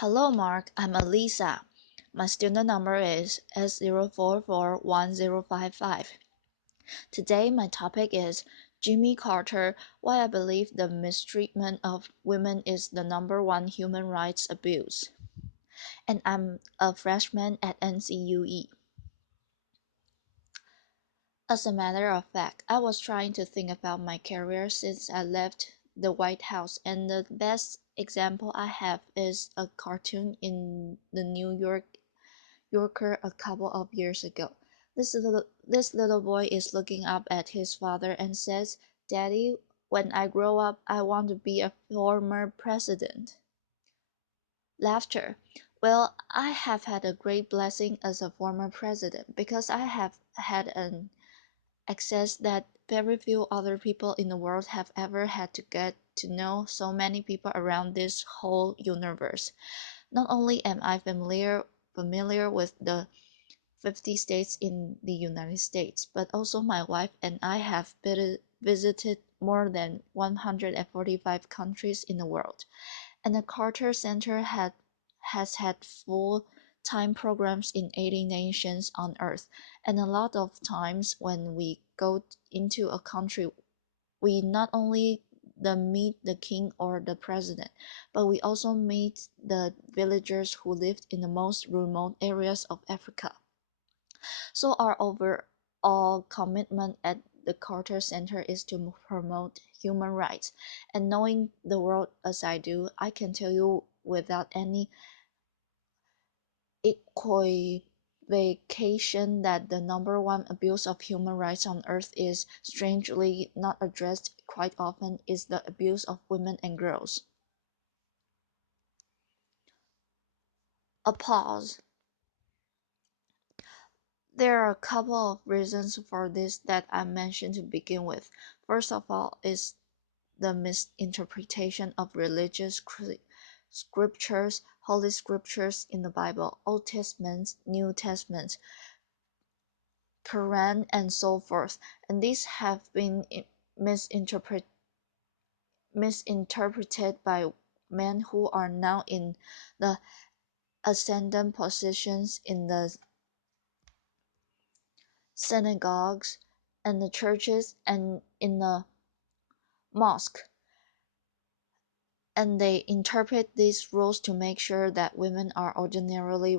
Hello Mark, I'm Elisa. My student number is S044105. Today my topic is Jimmy Carter, why I believe the mistreatment of women is the number one human rights abuse. And I'm a freshman at NCUE. As a matter of fact, I was trying to think about my career since I left the White House, and the best example I have is a cartoon in the Yorker a couple of years ago. This little boy is looking up at his father and says, "Daddy, when I grow up, I want to be a former president." Laughter. Well, I have had a great blessing as a former president because I have had an access that very few other people in the world have ever had to get to know so many people around this whole universe. Not only am I familiar with the 50 states in the United States, but also my wife and I have visited more than 145 countries in the world. And the Carter Center has had full-time programs in 80 nations on Earth. And a lot of times when we go into a country, we not only meet the king or the president, but we also meet the villagers who lived in the most remote areas of Africa. So our overall commitment at the Carter Center is to promote human rights. And knowing the world as I do, I can tell you without any equivocation that the number one abuse of human rights on earth is strangely not addressed quite often is the abuse of women and girls. A pause. There are a couple of reasons for this that I mentioned to begin with. First of all is the misinterpretation of religious scriptures, holy scriptures in the Bible, Old Testament, New Testament, Quran, and so forth. And these have been misinterpreted by men who are now in the ascendant positions in the synagogues and the churches and in the mosque, and they interpret these rules to make sure that women are ordinarily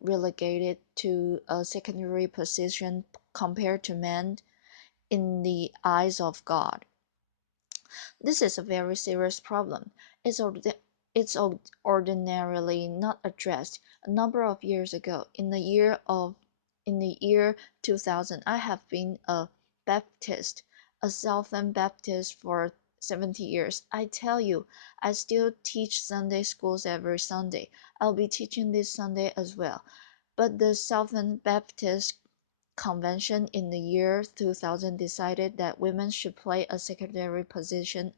relegated to a secondary position compared to men in the eyes of God. This is a very serious problem. It's ordinarily not addressed. A number of years ago, in the year 2000, I have been a Baptist, a Southern Baptist for 70 years. I tell you, I still teach Sunday schools every Sunday. I'll be teaching this Sunday as well. But the Southern Baptist Convention in the year 2000 decided that women should play a secondary position,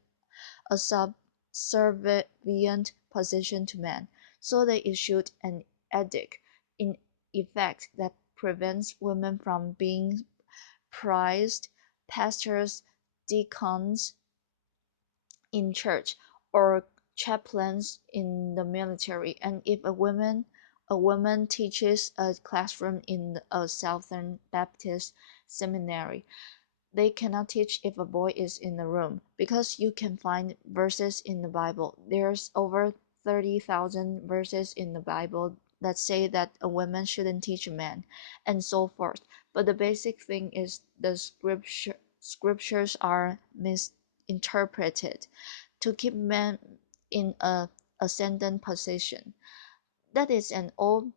a subservient position to men. So they issued an edict in effect that prevents women from being priests, pastors, deacons in church, or chaplains in the military. And if a woman teaches a classroom in a Southern Baptist seminary, they cannot teach if a boy is in the room, because you can find verses in the Bible. There's over 30,000 verses in the Bible that say that a woman shouldn't teach a man, and so forth. But the basic thing is the scriptures are misinterpreted to keep men in a ascendant position. That is an all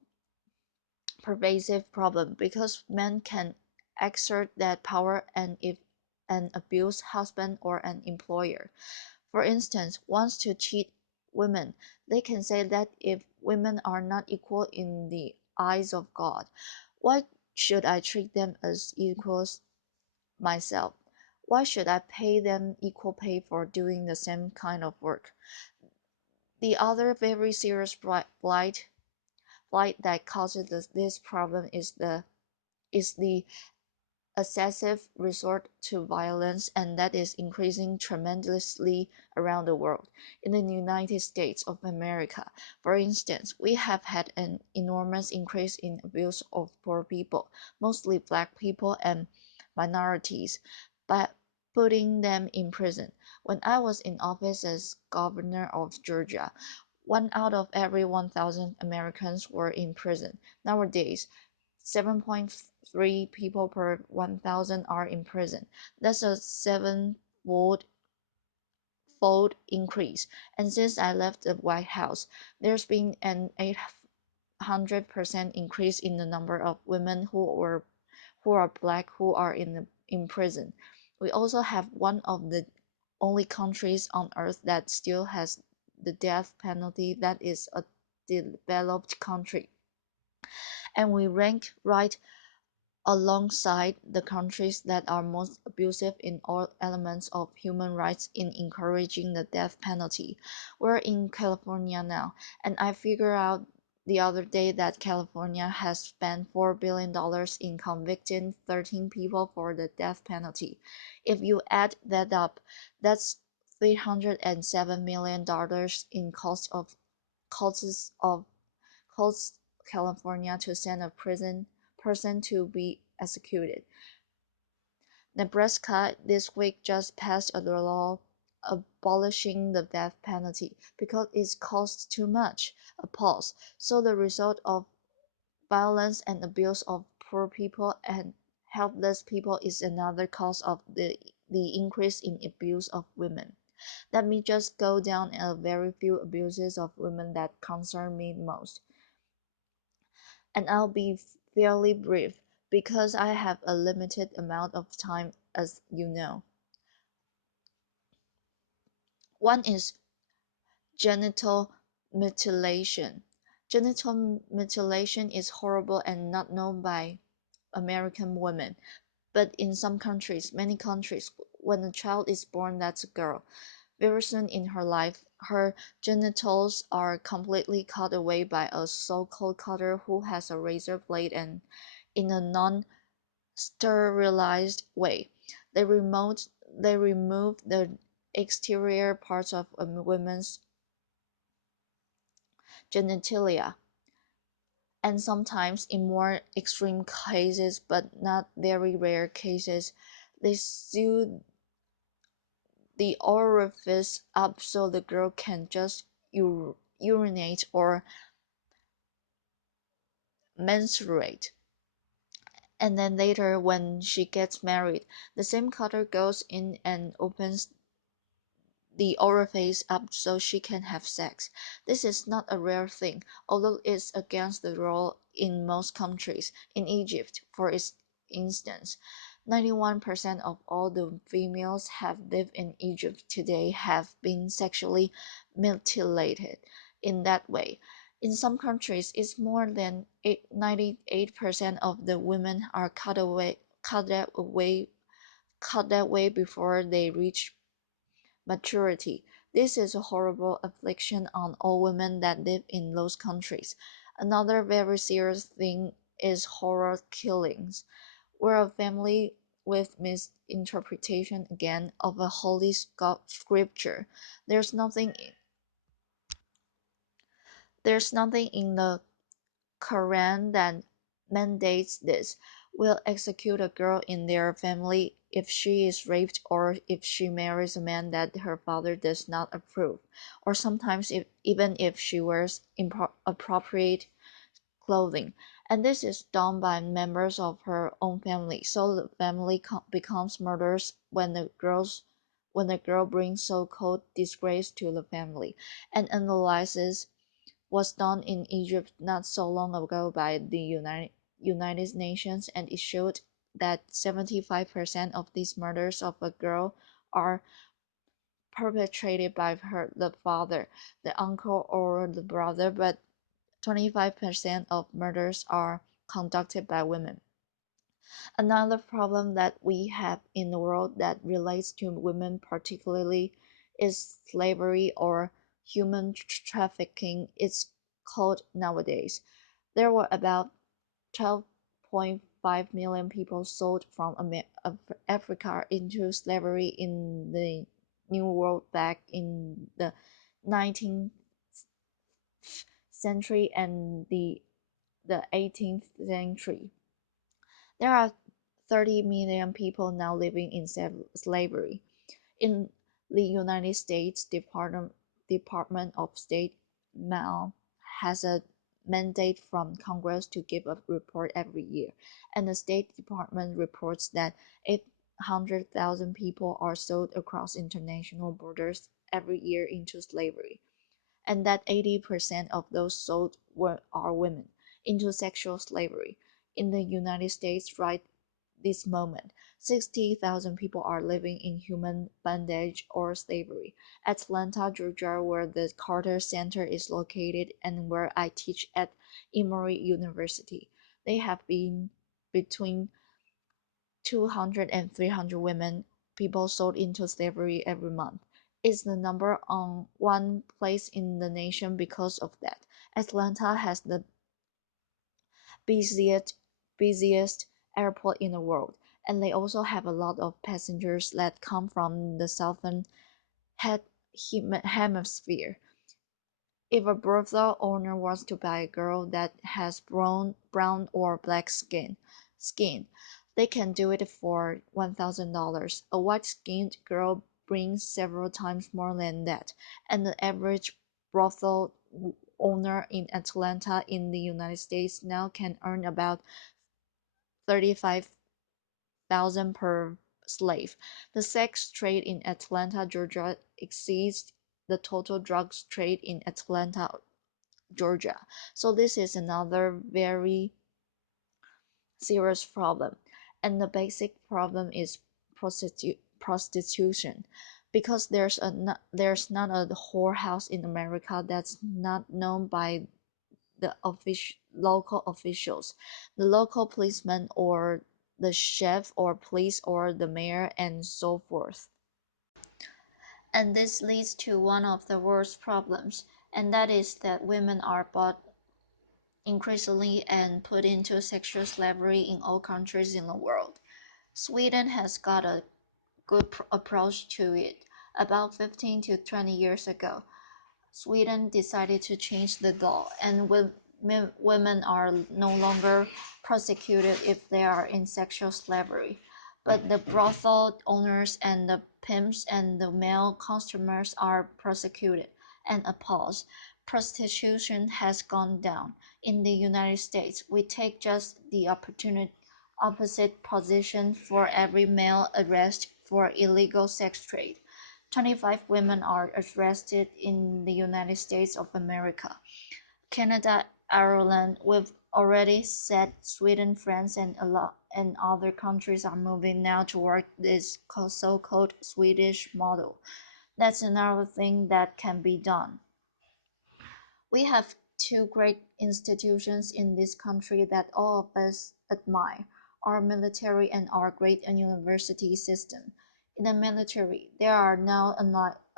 pervasive problem because men can exert that power and if an abused husband or an employer, for instance, wants to cheat women, they can say that if women are not equal in the eyes of God, why should I treat them as equals myself? Why should I pay them equal pay for doing the same kind of work? The other very serious blight that causes this problem is the excessive resort to violence, and that is increasing tremendously around the world. In the United States of America, for instance, we have had an enormous increase in abuse of poor people, mostly black people and minorities, by putting them in prison. When I was in office as governor of Georgia, 1 out of every 1,000 Americans were in prison. Nowadays, 7.3 people per 1,000 are in prison. That's a seven-fold fold increase. And since I left the White House, there's been an 800% increase in the number of women who are black who are in prison. We also have one of the only countries on earth that still has the death penalty, that is a developed country. And we rank right alongside the countries that are most abusive in all elements of human rights in encouraging the death penalty. We're in California now, and I figured out the other day that California has spent $4 billion in convicting 13 people for the death penalty. If you add that up, that's $307 million in costs of costs California to send a prison person to be executed. Nebraska this week just passed a law abolishing the death penalty because it costs too much. A pause. So the result of violence and abuse of poor people and helpless people is another cause of the increase in abuse of women. Let me just go down a very few abuses of women that concern me most. And I'll be fairly brief because I have a limited amount of time, as you know. One is genital mutilation. Genital mutilation is horrible and not known by American women, but in some countries, many countries, when a child is born that's a girl, very soon in her life, her genitals are completely cut away by a so-called cutter who has a razor blade and in a non-sterilized way. They remove the exterior parts of a woman's genitalia, and sometimes in more extreme cases but not very rare cases, they sew the orifice up so the girl can just urinate or menstruate. And then later, when she gets married, the same cutter goes in and opens the orifice up so she can have sex. This is not a rare thing, although it's against the law in most countries. In Egypt, for instance, 91% of all the females have lived in Egypt today have been sexually mutilated in that way. In some countries, it's more than 98% of the women are cut that way before they reach maturity. This is a horrible affliction on all women that live in those countries. Another very serious thing is horror killings, where a family with misinterpretation again of a holy scripture. There's nothing there's nothing in the Quran that mandates this, will execute a girl in their family if she is raped or if she marries a man that her father does not approve, or sometimes even if she wears appropriate clothing. And this is done by members of her own family, so the family becomes murderers when the girl brings so-called disgrace to the family. And analysis was done in Egypt not so long ago by the United Nations, and it showed that 75% of these murders of a girl are perpetrated by the father, the uncle, or the brother, but 25% of murders are conducted by women. Another problem that we have in the world that relates to women particularly is slavery or human trafficking. It's called nowadays. There were about 12.5 1.5 million people sold from Africa into slavery in the New World back in the 19th century and the 18th century. There are 30 million people now living in slavery. In the United States, Department of State now has a mandate from Congress to give a report every year, and the State Department reports that 800,000 people are sold across international borders every year into slavery, and that 80% of those sold are women into sexual slavery. In the United States, right this moment, 60,000 people are living in human bondage or slavery. Atlanta, Georgia, where the Carter Center is located and where I teach at Emory University, they have been between 200 and 300 women people sold into slavery every month. It's the number on one place in the nation because of that. Atlanta has the busiest busiest airport in the world, and they also have a lot of passengers that come from the southern hemisphere. If a brothel owner wants to buy a girl that has brown or black skin, they can do it for $1,000. A white-skinned girl brings several times more than that, and the average brothel owner in Atlanta in the United States now can earn about 35,000 per slave. The sex trade in Atlanta, Georgia exceeds the total drugs trade in Atlanta, Georgia. So this is another very serious problem. And the basic problem is prostitution. Because there's not a whorehouse in America that's not known by the local officials, the local policeman or the chef or police or the mayor and so forth. And this leads to one of the worst problems, and that is that women are bought increasingly and put into sexual slavery in all countries in the world. Sweden has got a good approach to it. About 15 to 20 years ago, Sweden decided to change the law, and women are no longer prosecuted if they are in sexual slavery. But the brothel owners and the pimps and the male customers are prosecuted. And appalls. Prostitution has gone down. In the United States, we take just the opposite position. For every male arrested for illegal sex trade, 25 women are arrested in the United States of America. Canada, Ireland, we've already said Sweden, France, and other countries are moving now toward this so-called Swedish model. That's another thing that can be done. We have two great institutions in this country that all of us admire: our military and our great university system. In the military, they are now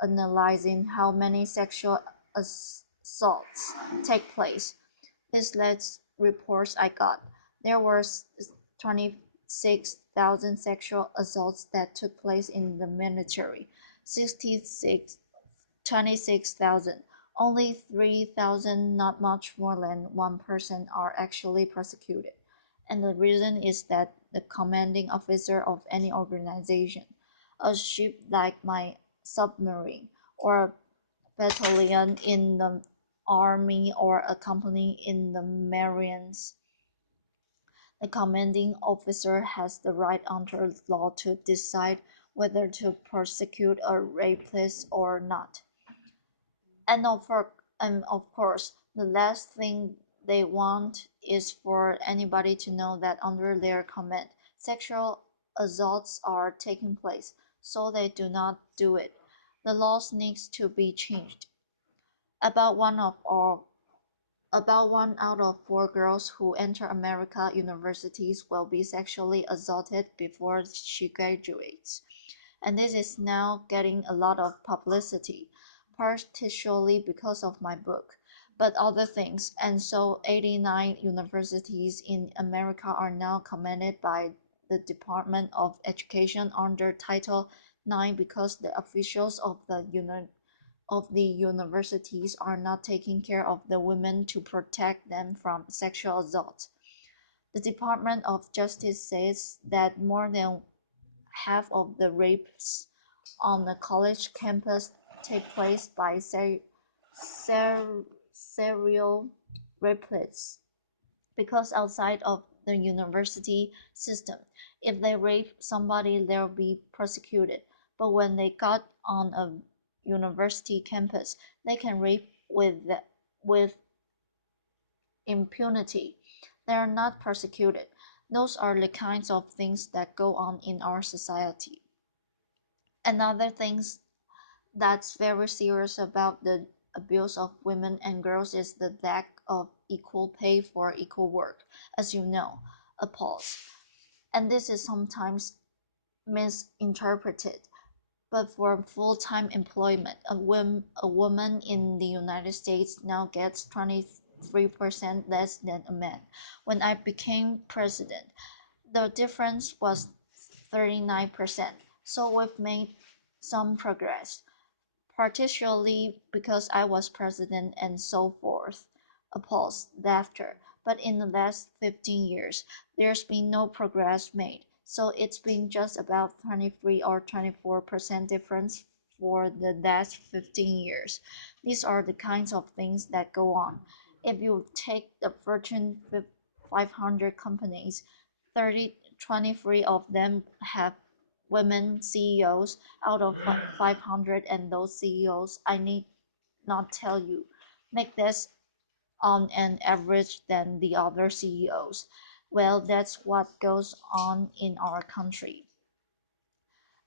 analyzing how many sexual assaults take place. This latest reports I got, there were 26,000 sexual assaults that took place in the military. 26,000. Only 3,000, not much more than 1%, are actually prosecuted. And the reason is that the commanding officer of any organization, a ship like my submarine, or a battalion in the army, or a company in the marines, the commanding officer has the right under law to decide whether to prosecute a rapist or not. And of course, the last thing they want is for anybody to know that under their command, sexual assaults are taking place, so they do not do it. The laws needs to be changed. About about 1 out of 4 girls who enter American universities will be sexually assaulted before she graduates. And this is now getting a lot of publicity, partially because of my book, but other things. And so 89 universities in America are now commended by the Department of Education under Title IX because the officials of the universities are not taking care of the women to protect them from sexual assault. The Department of Justice says that more than half of the rapes on the college campus take place by serial rapists because outside of the university system, if they rape somebody, they'll be prosecuted. But when they got on a university campus, they can rape with impunity. They are not persecuted. Those are the kinds of things that go on in our society. Another thing that's very serious about the abuse of women and girls is the lack of equal pay for equal work, as you know, appalls. And this is sometimes misinterpreted. But for full-time employment, a woman in the United States now gets 23% less than a man. When I became president, the difference was 39%. So we've made some progress, partially because I was president and so forth. A pause, laughter. But in the last 15 years, there's been no progress made. So it's been just about 23 or 24% difference for the last 15 years. These are the kinds of things that go on. If you take the Fortune 500 companies, 23 of them have women CEOs out of 500, and those CEOs, I need not tell you, make less on an average than the other CEOs. Well, that's what goes on in our country.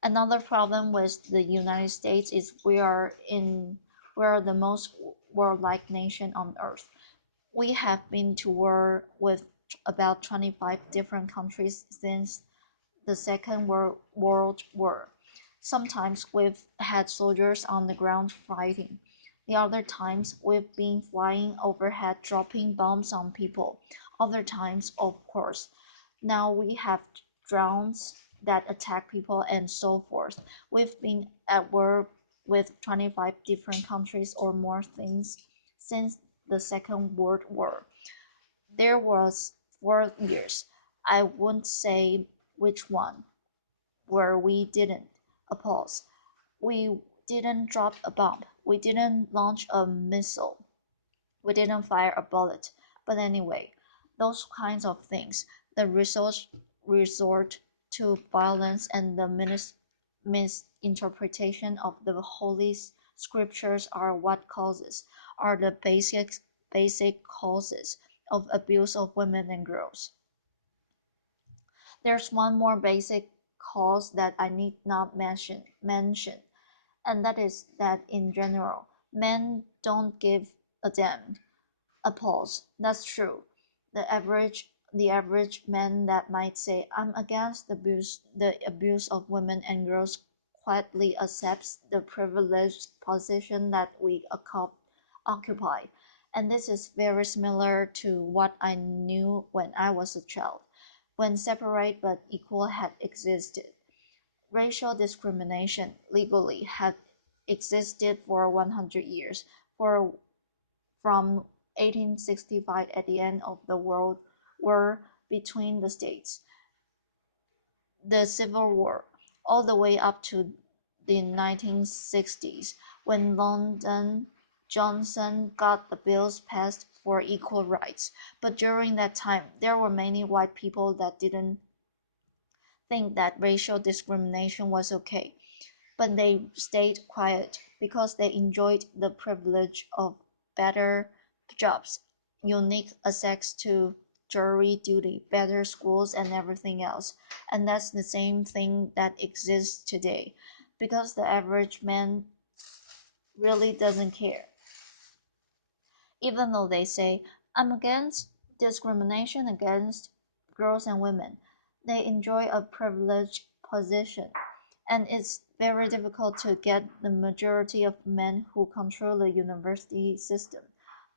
Another problem with the United States is we are the most warlike nation on earth. We have been to war with about 25 different countries since the Second World War. Sometimes we've had soldiers on the ground fighting. The other times we've been flying overhead dropping bombs on people. Other times, of course. Now we have drones that attack people and so forth. We've been at war with 25 different countries or more things since the Second World War. There was 4 years. I won't say which one, where we didn't. A pause. We didn't drop a bomb. We didn't launch a missile. We didn't fire a bullet. But anyway, those kinds of things, the resort to violence and the misinterpretation of the holy scriptures are the basic causes of abuse of women and girls. There's one more basic cause that I need not mention, and that is that in general, men don't give a damn. A pause. That's true. The average man that might say I'm against the abuse of women and girls quietly accepts the privileged position that we occupy. And this is very similar to what I knew when I was a child, when separate but equal had existed. Racial discrimination legally had existed for 100 years, for from 1865 at the end of the World War between the states, the Civil War, all the way up to the 1960s when Lyndon Johnson got the bills passed for equal rights. But during that time, there were many white people that didn't think that racial discrimination was okay, but they stayed quiet because they enjoyed the privilege of better jobs, unique access to jury duty, better schools, and everything else. And that's the same thing that exists today because the average man really doesn't care. Even though they say, I'm against discrimination against girls and women, they enjoy a privileged position. And it's very difficult to get the majority of men who control the university system,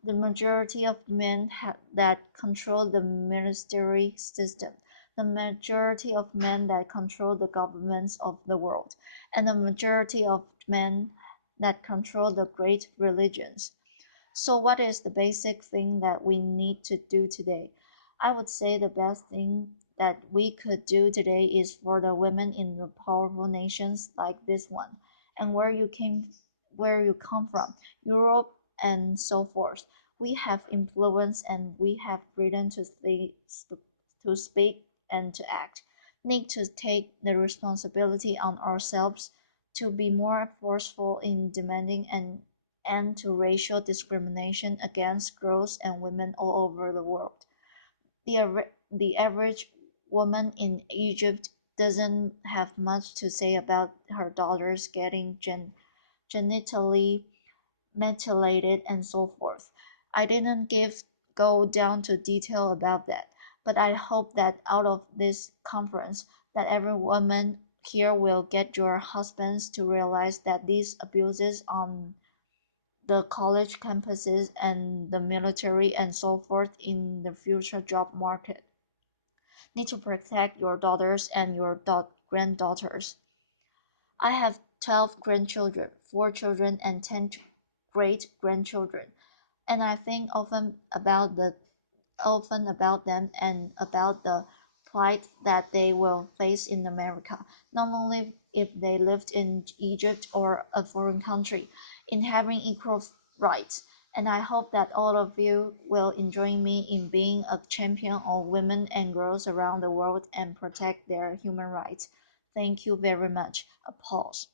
the majority of men that control the military system, the majority of men that control the governments of the world, and the majority of men that control the great religions. So, what is the basic thing that we need to do today? I would say the best thing that we could do today is for the women in the powerful nations like this one, and where you come from, Europe and so forth. We have influence and we have freedom to speak and to act. Need to take the responsibility on ourselves to be more forceful in demanding an end to racial discrimination against girls and women all over the world. The average woman in Egypt doesn't have much to say about her daughters getting genitally mutilated and so forth. I didn't go down to detail about that, but I hope that out of this conference that every woman here will get your husbands to realize that these abuses on the college campuses and the military and so forth in the future job market need to protect your daughters and your granddaughters. I have 12 grandchildren, 4 children, and 10 great grandchildren, and I think often about them and about the plight that they will face in America, not only if they lived in Egypt or a foreign country, in having equal rights. And I hope that all of you will join me in being a champion of women and girls around the world and protect their human rights. Thank you very much. A pause.